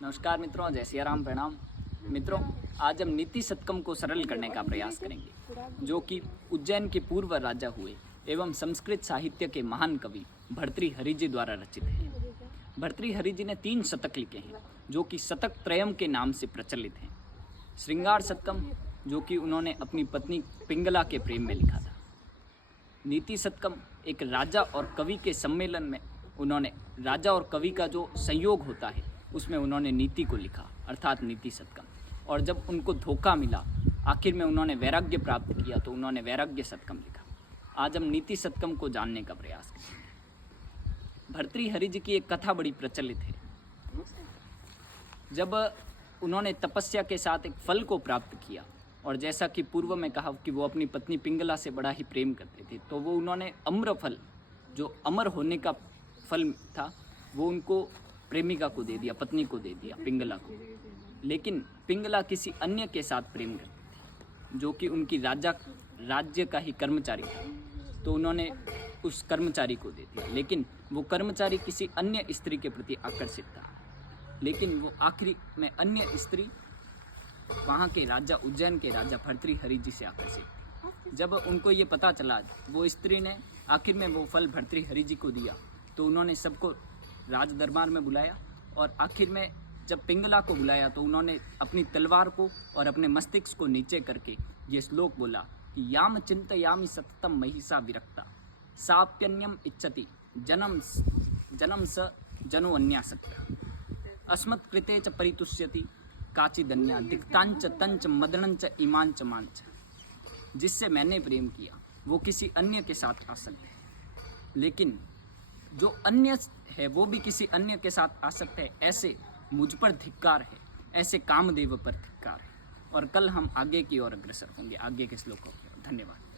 नमस्कार मित्रों, जय सिया राम, प्रणाम। मित्रों, आज हम नीति शतकम को सरल करने का प्रयास करेंगे, जो कि उज्जैन के पूर्व राजा हुए एवं संस्कृत साहित्य के महान कवि भर्तृहरि जी द्वारा रचित है। भर्तृहरि जी ने 3 शतक लिखे हैं, जो कि शतक त्रयम के नाम से प्रचलित हैं। श्रृंगार शतकम, जो कि उन्होंने अपनी पत्नी पिंगला के प्रेम में लिखा था। नीति शतकम एक राजा और कवि के सम्मेलन में उन्होंने राजा और कवि का जो संयोग होता है उसमें उन्होंने नीति को लिखा, अर्थात नीति शतकम। और जब उनको धोखा मिला, आखिर में उन्होंने वैराग्य प्राप्त किया, तो उन्होंने वैराग्य शतकम लिखा। आज हम नीति शतकम को जानने का प्रयास करेंगे। भर्तृहरि जी की एक कथा बड़ी प्रचलित है। जब उन्होंने तपस्या के साथ एक फल को प्राप्त किया, और जैसा कि पूर्व में कहा कि वो अपनी पत्नी पिंगला से बड़ा ही प्रेम करते थे, तो वो उन्होंने अम्र फल, जो अमर होने का फल था, वो उनको प्रेमिका को दे दिया, पत्नी को दे दिया, पिंगला को। लेकिन पिंगला किसी अन्य के साथ प्रेम करती थी, जो कि उनकी राज्य का ही कर्मचारी था। तो उन्होंने उस कर्मचारी को दे दिया, लेकिन वो कर्मचारी किसी अन्य स्त्री के प्रति आकर्षित था। लेकिन वो आखिरी में अन्य स्त्री वहाँ के राजा, उज्जैन के राजा भर्तृहरि जी से आकर्षित थी। जब उनको ये पता चला, वो स्त्री ने आखिर में वो फल भर्तृहरि जी को दिया, तो उन्होंने सबको राज दरबार में बुलाया, और आखिर में जब पिंगला को बुलाया तो उन्होंने अपनी तलवार को और अपने मस्तिष्क को नीचे करके ये श्लोक बोला कि याम चिंतयामि सततम महिषा विरक्ता साप्यन्यम इच्छति जनम स जनो अन्यासक्ता अस्मत्कृते च परितुष्यति काचिदन्या दिक्तांच तंच मदनंच इमांच मांच। जिससे मैंने प्रेम किया वो किसी अन्य के साथ आसक्त है, लेकिन जो अन्य है वो भी किसी अन्य के साथ आसक्त है, ऐसे मुझ पर धिक्कार है, ऐसे कामदेव पर धिक्कार है। और कल हम आगे की ओर अग्रसर होंगे, आगे के श्लोकों पर। धन्यवाद।